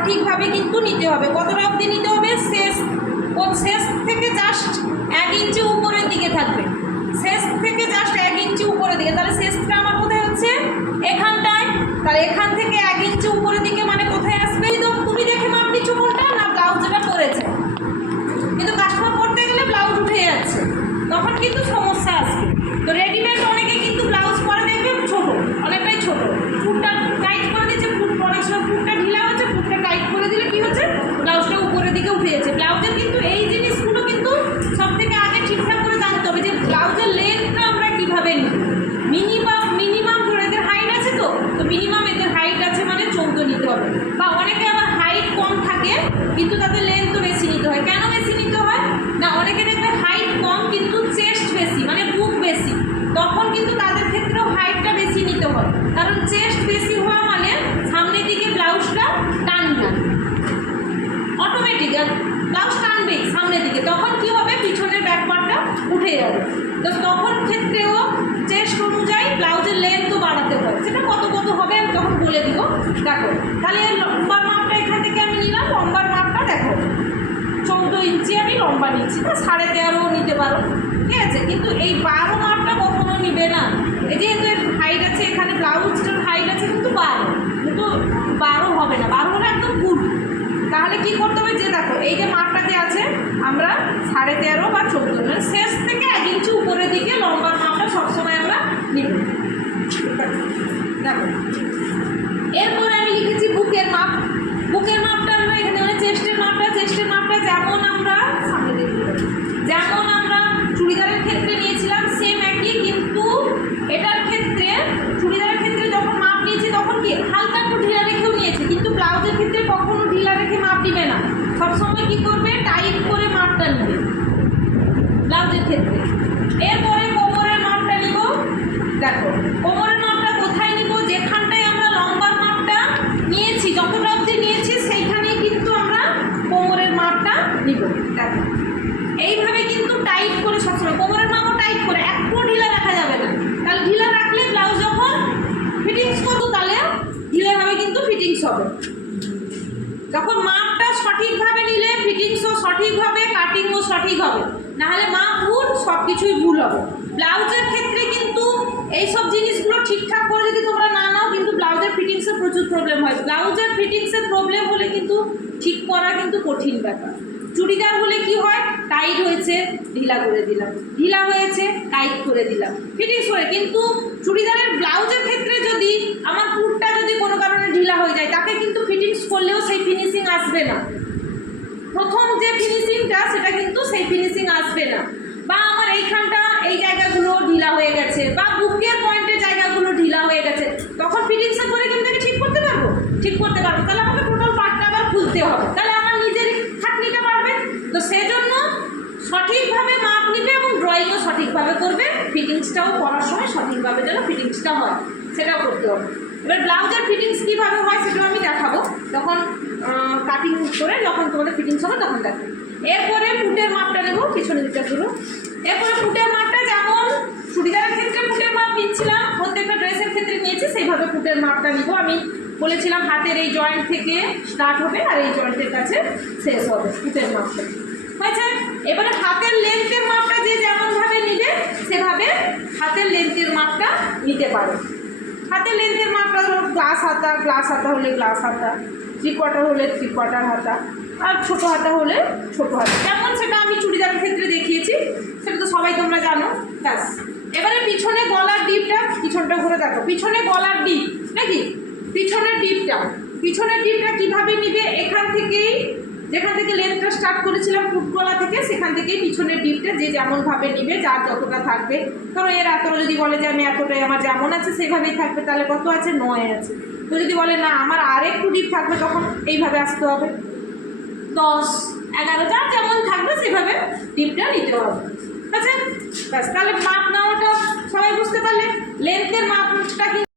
সঠিকভাবে কিন্তু নিতে হবে। কতটা অবধি নিতে হবে? শেষ থেকে জাস্ট 1 ইঞ্চি উপরের দিকে থাকবে, শেষ থেকে জাস্ট 1 ইঞ্চি উপরের দিকে। তাহলে শেষটা আমার কোথায় হচ্ছে? এখানটায়। তাহলে এখান থেকে 1 ইঞ্চি উপরের দিকে মানে কোথায় আসবে? তুমি দেখে মাপ নিচ্ছ কোনটা না ব্লাউজ যেটা পরেছে, কিন্তু কাস্টমার পরতে গেলে ব্লাউজ উঠে যাচ্ছে, তখন কিন্তু সমস্যা আসবে। তো রেডিমেড অনেকে কিন্তু ব্লাউজ পরে দেখবে ছোট, অনেকটাই ছোট, ফুটটা টাইট করে দিচ্ছে, অনেক সময় ফুটটা ঢিলা হচ্ছে, ফুটটা টাইট করে দিলে কি হচ্ছে? ব্লাউজটা উপরের দিকে উঠে যাচ্ছে। ব্লাউজের কিন্তু এই জিনিসগুলো কিন্তু সব থেকে আগে ঠিকঠাক করে জানতে হবে যে ব্লাউজের লেন্থটা আমরা কীভাবে নিই। মিনিমাম ধরে এদের হাইট আছে, তো মিনিমাম এদের হাইট আছে মানে 14 নিতে হবে। বা অনেকে আবার হাইট কম থাকে কিন্তু তাদের লেন্থও বেশি নিতে হয়। কেন বেশি নিতে হয় না, অনেকে দেখবে হাইট কম কিন্তু চেস্ট বেশি মানে বুক বেশি, তখন কিন্তু তাদের ক্ষেত্রেও হাইটটা বেশি নিতে হয়। কারণ চেস্ট বেশি হওয়া মানে সামনের দিকে ব্লাউজটা টানবে, অটোমেটিক ব্লাউজ টানবে সামনের দিকে, তখন কি হবে? পিছনের ব্যাকপার্টটা উঠে যাবে। তো তখন ক্ষেত্রেও চেস্ট অনুযায়ী ব্লাউজের লেন্থও বাড়াতে হয়। সেটা কত হবে আমি তখন বলে দিব। দেখো তাহলে লম্বার মাপটা এখান থেকে আমি নিলাম, লম্বার মাপটা দেখো 14 ইঞ্চি আমি লম্বা নিচ্ছি, না 13.5 নিতে পারো, ঠিক আছে। কিন্তু এই 12 মাপটা কখনো নিবে না। এই যেহেতু এর হাইট আছে, এখানে ব্লাউজটার হাইট আছে কিন্তু 12, কিন্তু 12 হবে না, 12 হলে একদম ভুল। তাহলে কি করতে হবে? যে দেখো এই যে মাপটাতে আছে আমরা 13.5 বা 14, মানে শেষ থেকে 1 ইঞ্চি উপরের দিকে লম্বার মাপটা সবসময় আমরা নিব। দেখো এরপরে আমি লিখেছি বুকের মাপ। বুকের মাপটা আমরা এখানে মানে চেস্টের মাপটা যেমন আমরা সামনে দেখব, যেমন আমরা চুড়িদারের ক্ষেত্রে নিয়েছিলাম সেম একই, কিন্তু এটার ক্ষেত্রে চুড়িদারের ক্ষেত্রে যখন মাপ নিয়েছি তখন কি হালকা একটু ঢিলা রেখেও নিয়েছি, কিন্তু ব্লাউজের ক্ষেত্রে কখনো ঢিলা রেখে মাপ দিবে না, সবসময় কি করবে? টাইট করে মাপটা নেবে ব্লাউজের ক্ষেত্রে। এরপরে কোমরের মাপটা নিব। দেখো কোমরের মাপটা কোথায় নিব? যেখানটায় আমরা লম্বার মাপটা নিয়েছি, যতটা অবধি নিয়েছি সেইখানেই কিন্তু আমরা কোমরের মাপটা নিব। দেখো এইভাবে কিন্তু টাইট করে সবসময় কোমরের মাপও টাইট করে, একটু ঢিলা রাখা যাবে না। তাহলে ঢিলা রাখলে ব্লাউজ যখন ফিটিংস করবো তাহলে ঢিলাভাবে কিন্তু ফিটিংস হবে। যখন মাপটা সঠিকভাবে নিলে ফিটিংসও সঠিক হবে, কাটিংও সঠিক হবে, নাহলে মাপ ভুল, সব কিছুই ভুল হবে। ব্লাউজের ক্ষেত্রে কিন্তু এইসব জিনিসগুলো ঠিকঠাক করে যদি তোমরা না নাও কিন্তু ব্লাউজের ফিটিংসের প্রচুর প্রবলেম হয়। ব্লাউজের ফিটিংসের প্রবলেম হলে কিন্তু ঠিক করা কিন্তু কঠিন ব্যাপার। চুড়িদার হলে কি হয়? টাইট হয়েছে ঢিলা করে দিলাম, ঢিলা হয়েছে টাইট করে দিলাম, ফিটিংস করে। কিন্তু চুড়িদারের ব্লাউজের ক্ষেত্রে যদি আমার পুরটা যদি কোনো কারণে ঢিলা হয়ে যায়, তাকে কিন্তু ফিটিংস করলেও সেই ফিনিশিং আসবে না। প্রথম যে ফিনিশিংটা সেটা কিন্তু সেই ফিনিশিং আসবে না। বা আমার এইখানটা এই জায়গাগুলো ঢিলা হয়ে গেছে, বা বুকের পয়েন্টের জায়গাগুলো ঢিলা হয়ে গেছে, তখন ফিটিংসের করে কিন্তু ঠিক করতে পারবো, ঠিক করতে পারবো। তাহলে আমাকে টোটাল পার্টটা আবার খুলতে হবে, তাহলে আমার নিজেরই খাটনিটা বাড়বে। তো সেজন্য সঠিকভাবে মাপ নিবে এবং ড্রয়িংও সঠিকভাবে করবে, ফিটিংসটাও করার সময় সঠিকভাবে যেন ফিটিংসটা হয় সেটাও করতে হবে। এবার ব্লাউজের ফিটিংস কীভাবে হয় সেটাও আমি দেখাবো, তখন কাটিং করে যখন তোমাদের ফিটিংস হবে তখন দেখো। এরপরে ফুটের মাপটা নেব, পিছনে দিকটা শুরু। এরপরে ফুটের মাপটা যেমন চুড়িদারের ক্ষেত্রে ফুটের মাপ নিচ্ছিলাম, প্রত্যেকটা ড্রেসের ক্ষেত্রে নিয়েছি, সেইভাবে ফুটের মাপটা নিব। আমি বলেছিলাম হাতের এই জয়েন্ট থেকে স্টার্ট হবে আর এই জয়েন্টের কাছে শেষ হবে ফুটের মাপটা, হয়েছে। এবারে হাতের লেন্থের মাপটা যে যেমনভাবে নিবে সেভাবে হাতের লেন্থের মাপটা নিতে পারে। হাতের লেন্থের মাপটা ধরো গ্লাস হাতা হলে গ্লাস হাতা, 3/4 হলে 3/4 হাতা, আর ছোটো হাতা হলে ছোটো হাতা, যেমন সেটা আমি চুড়িদারের ক্ষেত্রে দেখিয়েছি, সেটা তো সবাই তোমরা জানো। ব্যাস এবারে পিছনে গলার ডিপটা, পিছনটা ঘুরে দেখো, পিছনে গলার ডিপ নাকি পিছনের ডিপটা কীভাবে নিবে? এখান থেকেই যেখান থেকে লেন্থটা স্টার্ট করেছিলাম ফুট গলা থেকে, সেখান থেকেই পিছনের ডিপটা যে যেমনভাবে নিবে, যার যতটা থাকবে। ধরো এর এতটা যদি বলে যে আমি এতটাই আমার যেমন আছে সেভাবেই থাকবে, তাহলে কত আছে? 9 আছে। তো যদি বলে না আমার আরেকটু ডিপ থাকবে, তখন এইভাবে আসতে হবে, 10, 11, যার যেমন থাকবে সেভাবে ডিপটা নিতে হবে। আচ্ছা ব্যাস, তাহলে মাপ নেওয়াটা সবাই বুঝতে পারলে। লেন্থের মাপটা কি